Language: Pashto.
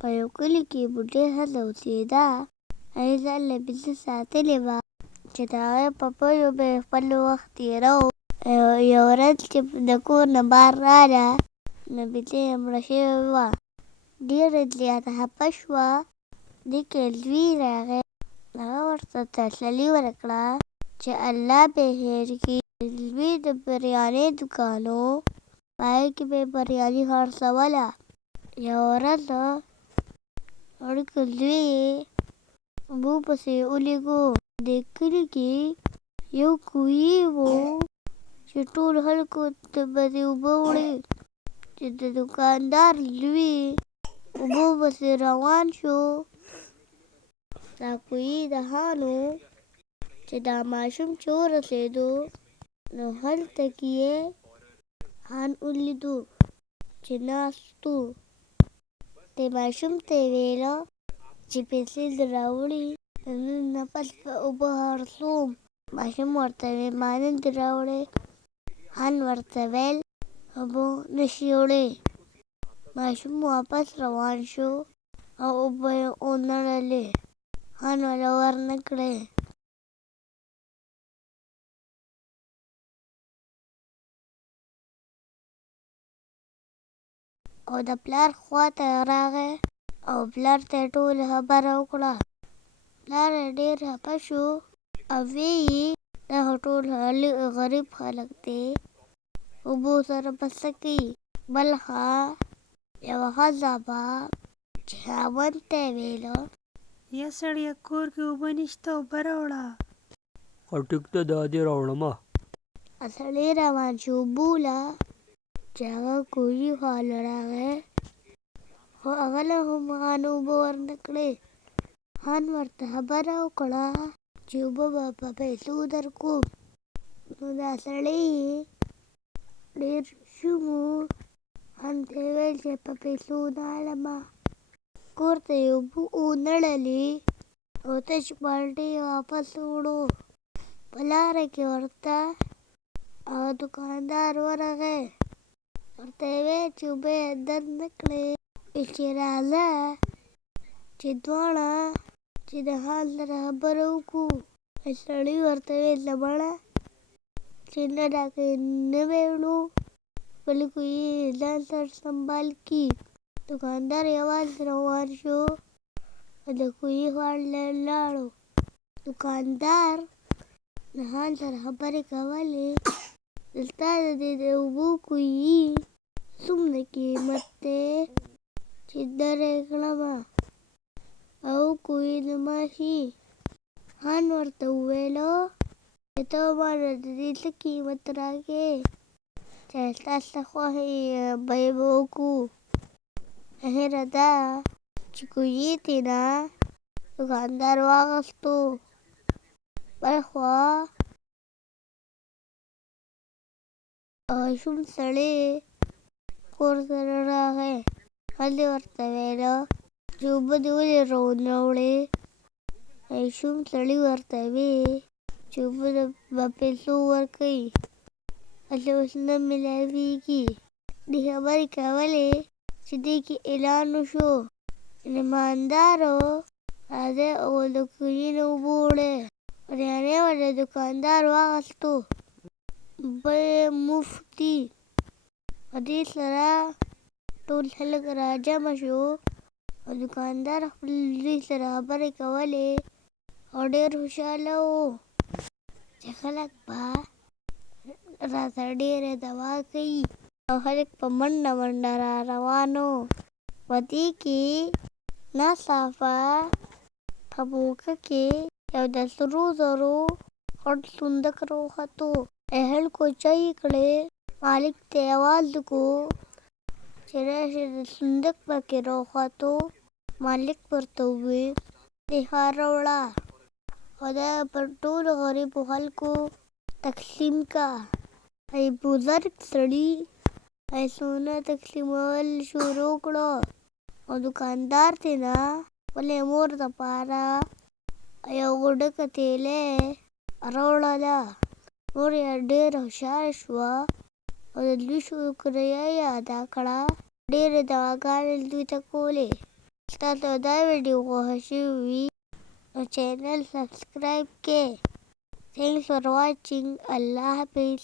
په یو کلي کې بوډۍ ښځه اوسېده. هغې ځان له پنځه ساتلې وه چې د هغې په پلو به یې خپل وخت تېراوه. یو ورځ چې د کور نه بهر راغله نو بېلچه یې مړه شوې وه. ډېره زیاته خفه شوه. دې کې زوی راغی. هغه ورته تسلي ورکړه چې الله به یې هېر کړي. زوی د بریاني دوکان و، په هغې کې به یې بریاني خرڅوله. یوه ورځ وړوکی زوی یې اوبو پسې ولېږه. دې کلي کې یو کوهي و چې ټولو خلکو ته به یې اوبه وړې. چې د دوکاندار زوی اوبو پسې روان شو، دا کوهي د خان و. چې دا ماشوم چې ورسېدو نو هلته کې یې خان ولیدو چې ناست و. دې ماشوم ته یې ویله چې پیسې دې راوړې، د نن نه پس به اوبه خرڅوم. ماشوم ورته ویل ما نه دي راوړې. خان ورته ویل اوبه نه شې وړی. ماشوم واپس روان شو او اوبه یې ونه وړلې. خان وله ورنه کړې. او د پلار خوا ته راغی او پلار ته یې ټوله خبره وکړه. پلار یې ډېر خفه شو او ویې دا خو ټول غریب خلک دي، اوبو سره به څه کوي. بل خوا یوه ښځه به چې خاوند ته یې ویله یا سړیه کور کې اوبه نشته، اوبه راوړه. ټیک ده دا دې راوړمه. سړی روان شو اوبو له، چې هغه کوهي خواله راغی، خو هغه له هم خان اوبه ورنه کړې. خان ورته خبره وکړه چې اوبه به په پیسو درکوم. نو دا سړی ډېر شوم و. خان ته یې ویل چې په پیسو نه اخلمه. کور ته یې اوبه ونه وړلې او تش بالټۍ یې واپس وړو. په لاره کې ورته هغه دوکاندار ورغی. ورته یې ویل چې اوبه یې در نه کړې. ویل چې راځه چې دواړه چې د خان سره خبره وکړو. سړي ورته ویل زمړه چې نه راکوې نه به یې وړو، خپلې کوهي ځان سره سنبال کړي. دوکاندار یوازې روان شو او د کوهي خواله لاړو. دوکاندار د خان سره خبرې کولې دلته د دې د اوبو کوهي څومره قیمت دی چې در یې کړمه او کوهي زما شي. خان ورته وویلو چې ته ماته د دې څه قیمت راکړې، چې ستا څه خوښ یې بیه به وکړو. اخره دا چې کوهي ترېنه دوکاندار واخیستو. بل خوا شوم سړی کور سره راغی. ښځې ورته ویله چې اوبه دې ولې ونه وړې. شوم سړي ورته ویل چې اوبه به پیسو ورکوي، هسې اوس نه میلاوېږي. دې خبرې کولې چې دې کې اعلان وشو مهماندارو راځئ او د کوهي نه اوبه وړئ. بریاني ولې دوکاندار واخیستو، اوبه یې مفت دي. په دې سره ټول خلک راجمع شو او دوکاندار خپل زوی سره خبرې کولې او ډېر خوشحاله و چې خلک به راته ډېره دوا کوي. او خلک په منډه منډه را روان وو. په دې کې ناڅاپه په بوکه کې یو د سرو زرو غټ صندوق راوختو. خلکو چیغې کړې. مالک ته یې اواز وکړو چې راشي. د صندوق پکې راوختو. مالک ورته وویل دې ښار راوړه او دا پر ټولو غریبو خلکو تقسیم کا. بزرګ سړي پیسونه تقسیمول شروع کړو او دوکاندار ترېنه خپلې مور دپاره یو غوډکه تیلۍ راوړله. مور یې ډېره خوشحاله شوه او د زوی شکریه یې ادا کړه. ډېرې دعاګانې زوی ته کولې. تاسو دا ویډیو خوښ شوي نو چینل سبسکرایب کړئ. Thanks for watching. Allah Hafiz.